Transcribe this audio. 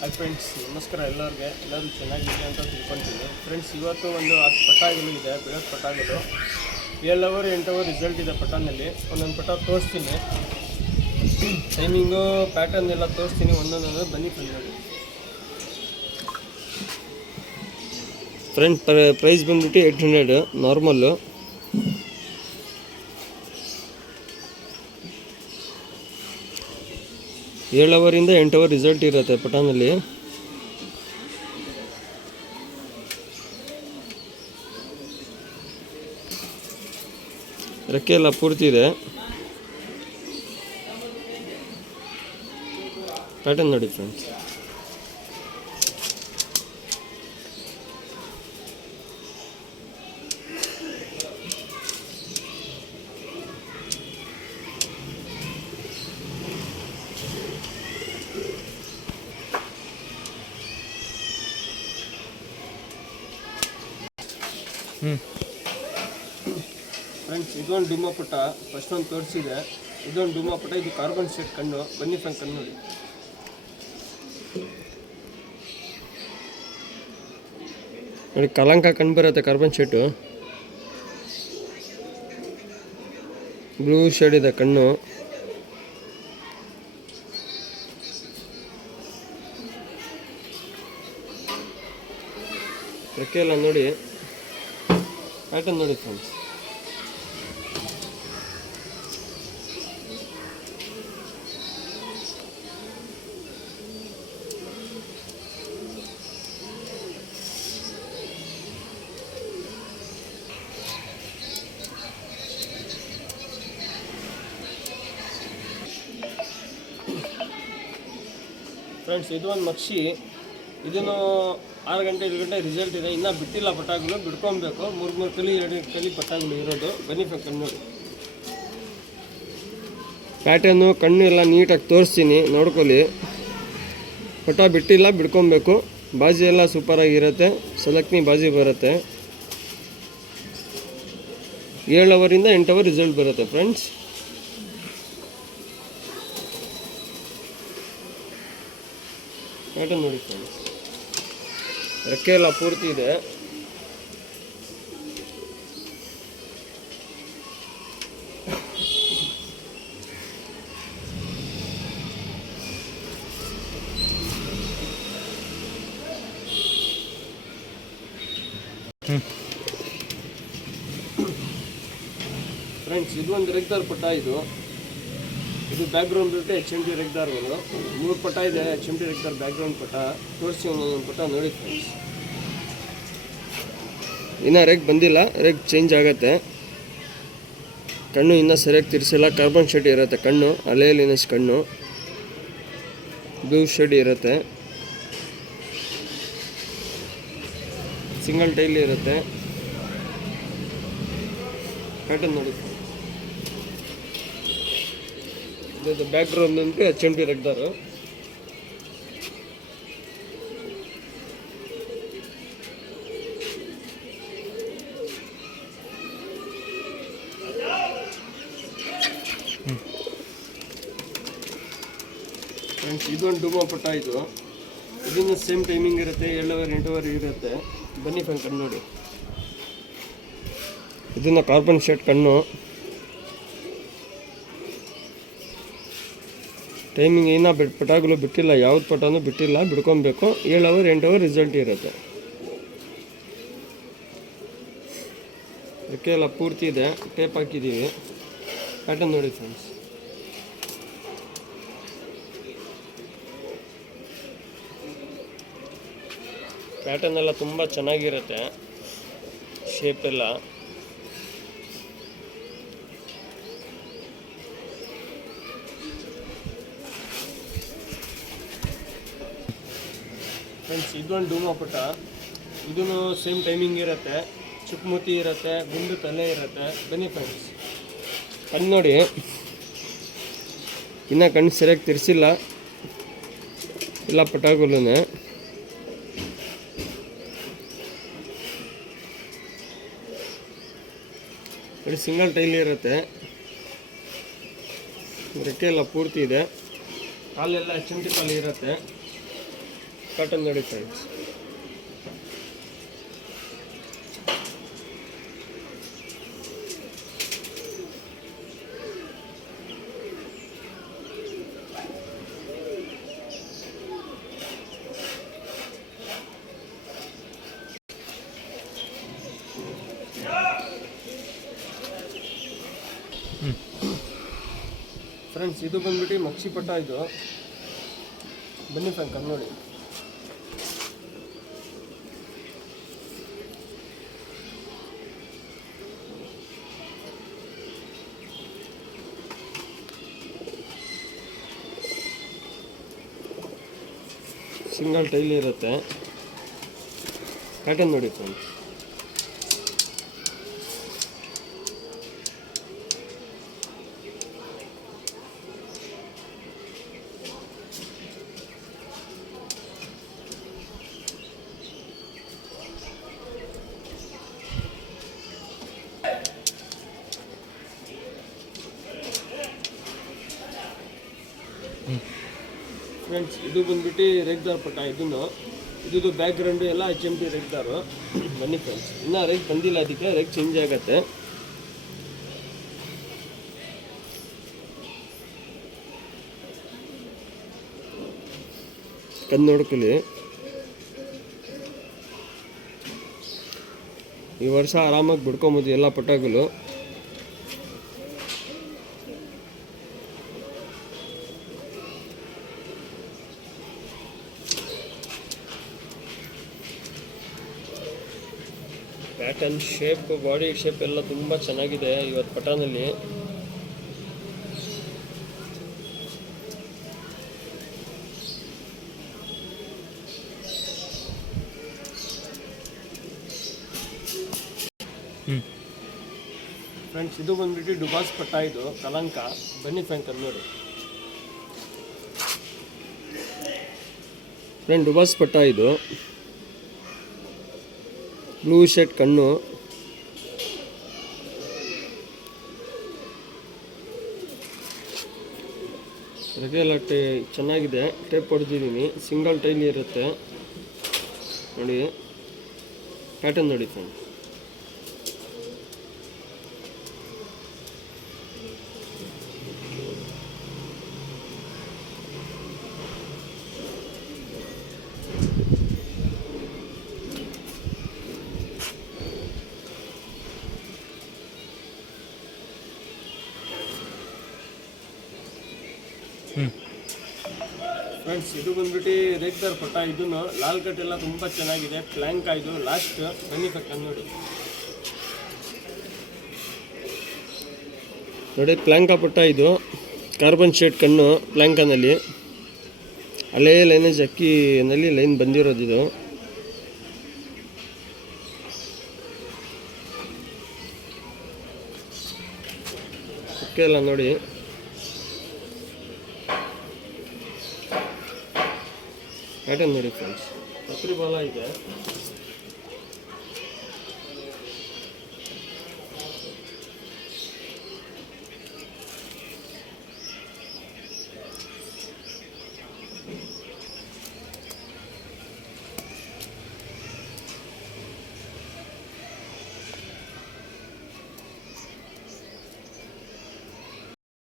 Hi friends, ನಮಸ್ಕಾರ. ಎಲ್ಲರೂ ಚೆನ್ನಾಗಿದೆ ಅಂತ ತಿಳ್ಕೊತೀನಿ. ಫ್ರೆಂಡ್ಸ್, ಇವತ್ತು ಒಂದು 10 ಪಟಾಗಳು ಇದೆ, ಬಿಡೋದು ಪಟಾಗಳು 7 ಅವರ್ 8 ಅವರ್ ರಿಸಲ್ಟ್ ಇದೆ. ಪಟಾನಲ್ಲಿ ಒಂದೊಂದು ಪಟ ತೋರಿಸ್ತೀನಿ, ಟೈಮಿಂಗು ಪ್ಯಾಟರ್ನ್ ಎಲ್ಲ ತೋರಿಸ್ತೀನಿ ಒಂದೊಂದು. ಬನ್ನಿ ನೋಡಿ ಫ್ರೆಂಡ್. ಪ್ರೈಸ್ ಬಂದ್ಬಿಟ್ಟು 800 ನಾರ್ಮಲ್ಲು. ಏಳು ಅವರಿಂದ 8 ಅವರ್ ರಿಸಲ್ಟ್ ಇರುತ್ತೆ ಪಟಾನಲ್ಲಿ. ರೆಕ್ಕೆ ಎಲ್ಲ ಪೂರ್ತಿ ಇದೆ. ಪ್ಯಾಟರ್ನ್ ನೋಡಿ ಫ್ರೆಂಡ್ಸ್. ಫ್ರೆಂಡ್ಸ್, ಇದೊಂದು ಡುಮ್ಮ ಪುಟ್ಟ ಫಸ್ಟ್ ಒಂದು ತೋರಿಸಿದೆ. ಇದೊಂದು ಡುಮ್ಮ ಪುಟ್ಟ, ಇದು ಕಾರ್ಬನ್ ಶೇಡ್ ಕಣ್ಣು. ಬನ್ನಿ ಫ್ರೆಂಡ್, ಕಣ್ಣು ನೋಡಿ. ನೋಡಿ, ಕಲಂಕ ಕಣ್ಣು ಬರುತ್ತೆ. ಕಾರ್ಬನ್ ಶೇಡು ಬ್ಲೂ ಶೇಡ್ ಇದೆ ಕಣ್ಣು. ರೆಕ್ಕೆ ಎಲ್ಲ ನೋಡಿ, ಪ್ಯಾಟರ್ನ್ ನೋಡಿ ಫ್ರೆಂಡ್ಸ್. ಫ್ರೆಂಡ್ಸ್, ಇದು ಒಂದು ಮಕ್ಷಿ. ಇದನ್ನು 6 ಗಂಟೆ 7 ಗಂಟೆ ರಿಸಲ್ಟ್ ಇದೆ. ಇನ್ನೂ ಬಿಟ್ಟಿಲ್ಲ ಪಟಾಗಳು, ಬಿಡ್ಕೊಬೇಕು. 3 ಕಲಿ 2 ಕಲಿ ಪಟಾಗಳು ಇರೋದು. ಬನ್ನಿ ಕಣ್ಣು ನೋಡಿ. ಪ್ಯಾಟರ್ನು ಕಣ್ಣು ಎಲ್ಲ ನೀಟಾಗಿ ತೋರಿಸ್ತೀನಿ, ನೋಡ್ಕೊಳ್ಳಿ. ಪಟ ಬಿಟ್ಟಿಲ್ಲ, ಬಿಡ್ಕೊಬೇಕು. ಬಾಜಿ ಎಲ್ಲ ಸೂಪರಾಗಿರುತ್ತೆ. ಸಲಕ್ನಿ ಬಾಜಿ ಬರುತ್ತೆ. 7 ಅವರಿಂದ 8 ಅವರ್ ರಿಸಲ್ಟ್ ಬರುತ್ತೆ ಫ್ರೆಂಡ್ಸ್. ಪ್ಯಾಟರ್ನ್ ನೋಡಿ ಫ್ರೆಂಡ್ಸ್. ರೆಕ್ಕೆ ಎಲ್ಲ ಪೂರ್ತಿ ಇದೆ. ಫ್ರೆಂಡ್ಸ್, ಇದು ಒಂದು ರೆಗ್ದಾರ್ ಪಟ. ಇದು ಬ್ಯಾಕ್ಗ್ರೌಂಡ್ ಬಿಟ್ಟು HMT ರೆಗ್ದಾರ್ಗಳು 3 ಪಟ ಇದೆ. HMT ರೆಗ್ದಾರ್ ಬ್ಯಾಕ್ಗ್ರೌಂಡ್ ಪಟ ತೋರಿಸಿ ಒಂದೊಂದು ಪಟ ನೋಡಿ ಫ್ರೆಂಡ್ಸ್. ಇನ್ನೂ ರೆಗ್ ಬಂದಿಲ್ಲ, ರೆಗ್ ಚೇಂಜ್ ಆಗುತ್ತೆ. ಕಣ್ಣು ಇನ್ನೂ ಸರಿಯಾಗಿ ತಿರ್ಸಿಲ್ಲ. ಕಾರ್ಬನ್ ಶೇಡ್ ಇರುತ್ತೆ ಕಣ್ಣು, ಅಲೆಯಲಿನಸ್ ಕಣ್ಣು. ಬ್ಲೂ ಶೇಡ್ ಇರುತ್ತೆ. ಸಿಂಗಲ್ ಟೈಲ್ ಇರುತ್ತೆ. ಪ್ಯಾಟರ್ನ್ ನೋಡಿ. ಇದು ಬ್ಯಾಕ್ಗ್ರೌಂಡ್ ಅಂತ HMT ರೆಗ್ದಾರು. ಫ್ರೆಂಡ್ಸ್, ಇದೊಂದು ಡುಮ್ಮ ಪಟ್ಟ. ಇದನ್ನು ಸೇಮ್ ಟೈಮಿಂಗ್ ಇರುತ್ತೆ. 7 ಅವರ್ 8 ಅವರ್ ಇರುತ್ತೆ. ಬನ್ನಿ ಫ್ರೆಂಡ್, ಕಣ್ಣು ನೋಡಿ. ಇದನ್ನು ಕಾರ್ಬನ್ ಶೇಡ್ ಕಣ್ಣು. ಟೈಮಿಂಗ್ ಇನ್ನೂ ಪಟಾಗಳು ಬಿಟ್ಟಿಲ್ಲ, ಯಾವ್ದು ಪಟಾನು ಬಿಟ್ಟಿಲ್ಲ, ಬಿಡ್ಕೊಬೇಕು. 7 ಅವರ್ 8 ಅವರ್ ರಿಸಲ್ಟ್ ಇರುತ್ತೆ. ರೆಕ್ಕೆ ಎಲ್ಲ ಪೂರ್ತಿ ಇದೆ. ಟೇಪ್ ಹಾಕಿದ್ದೀವಿ. ಪ್ಯಾಟರ್ನ್ ನೋಡಿ ಫ್ರೆಂಡ್ಸ್. ಪ್ಯಾಟರ್ನ್ ಎಲ್ಲ ತುಂಬ ಚೆನ್ನಾಗಿರುತ್ತೆ. ಶೇಪ್ ಎಲ್ಲ ಫ್ರೆಂಡ್ಸ್, ಇದೊಂದು ಡುಮ್ಮ ಪುಟ್ಟ. ಇದೂ ಸೇಮ್ ಟೈಮಿಂಗ್ ಇರುತ್ತೆ. ಚುಕ್ಮುತಿ ಇರುತ್ತೆ, ಗುಂಡು ತಲೆ ಇರುತ್ತೆ. ಬನ್ನಿ ಫ್ರೆಂಡ್ಸ್, ಕಣ್ಣು ನೋಡಿ. ಇನ್ನೂ ಕಣ್ಣು ಸರಿಯಾಗಿ ತಿರ್ಸಿಲ್ಲ ಎಲ್ಲ ಪಟಾಗಳೂ. ನೋಡಿ, ಸಿಂಗಲ್ ಟೈಲ್ ಇರುತ್ತೆ. ರೆಕ್ಕೆ ಎಲ್ಲ ಪೂರ್ತಿ ಇದೆ. ಕಾಲೆಲ್ಲ HMT ಕಾಲು ಇರುತ್ತೆ. ಕಾಟನ್ ನೋಡಿ ಫ್ರೆಂಡ್ಸ್. ಫ್ರೆಂಡ್ಸ್ ಇದು ಬಂದ್ಬಿಟ್ಟು ಮಕ್ಷಿ ಪಟ್ಟ. ಇದು ಬನ್ನಿ ಫ್ರೆಂಡ್ ನೋಡಿ. ಸಿಂಗಲ್ ಟೈಲ್ ಇರುತ್ತೆ. ಕಾಟನ್ ನೋಡಿ ಫ್ರೆಂಡ್ಸ್. ಫ್ರೆಂಡ್ಸ್ ಇದು ಬಂದ್ಬಿಟ್ಟು ರೇಗ್ದಾರ್ ಪಟ್ಟ. ಇದು ಬ್ಯಾಕ್ ಗ್ರೌಂಡು ಎಲ್ಲ HMT ರೇಗ್ದಾರು. ಬನ್ನಿ ಫ್ರೆಂಡ್ಸ್, ಇನ್ನೂ ರೇಗ್ ಬಂದಿಲ್ಲ, ಅದಕ್ಕೆ ರೇಗ್ ಚೇಂಜ್ ಆಗತ್ತೆ. ಕಣ್ಣು ನೋಡ್ಕೊಳ್ಳಿ. ಈ ವರ್ಷ ಆರಾಮಾಗಿ ಬಿಡ್ಕೊಬೋದು ಎಲ್ಲ ಪಟ್ಟಗಳು. ಪ್ಯಾಟರ್ನ್, ಶೇಪ್, ಬಾಡಿ ಶೇಪ್ ಎಲ್ಲ ತುಂಬ ಚೆನ್ನಾಗಿದೆ ಇವತ್ತು ಪಟಾನಲ್ಲಿ. ಫ್ರೆಂಡ್ಸ್ ಇದು ಬಂದ್ಬಿಟ್ಟು ಡುಬಾಸ್ ಪಟ್ಟ. ಇದು ಕಲಂಕ. ಬನ್ನಿ ಫ್ರೆಂಡ್ ನೋಡಿ. ಫ್ರೆಂಡ್ ಡುಬಾಸ್ ಪಟ್ಟ. ಇದು ಬ್ಲೂ ಶರ್ಟ್ ಕಣ್ಣು. ರಗೆಲ್ಲ ಚೆನ್ನಾಗಿದೆ. ಟೇಪ್ ಹೊಡೆದಿದ್ದೀನಿ. ಸಿಂಗಲ್ ಟೈಲ್ ಇರುತ್ತೆ ನೋಡಿ. ಪ್ಯಾಟರ್ನ್ ನೋಡಿ ಫ್ರೆಂಡ್. ಫ್ರೆಂಡ್ಸ್ ಇದು ಬಂದ್ಬಿಟ್ಟು ರೇಗ್ದಾರ್ ಪಟ್ಟ. ಇದನ್ನು ಲಾಲ್ ಕಟ್ ಎಲ್ಲ ತುಂಬ ಚೆನ್ನಾಗಿದೆ. ಪ್ಲ್ಯಾಂಕ ಇದು ಲಾಸ್ಟ್. ಬನ್ನಿ ಫ್ರೆಂಡ್ ನೋಡಿ. ನೋಡಿ ಪ್ಲ್ಯಾಂಕ ಪಟ್ಟ. ಇದು ಕಾರ್ಬನ್ ಶೇಡ್ ಕಣ್ಣು ಪ್ಲ್ಯಾಂಕನಲ್ಲಿ. ಅಲ್ಲೇ ಲೈನೇಜ್ ಅಕ್ಕಿನಲ್ಲಿ ಲೈನ್ ಬಂದಿರೋದು. ಇದು ಅಕ್ಕಿ ಎಲ್ಲ ನೋಡಿ. ಪ್ಯಾಟರ್ನ್ ನೋಡಿ ಫ್ರೆಂಡ್ಸ್. 10 ಬಾಲ ಇದೆ.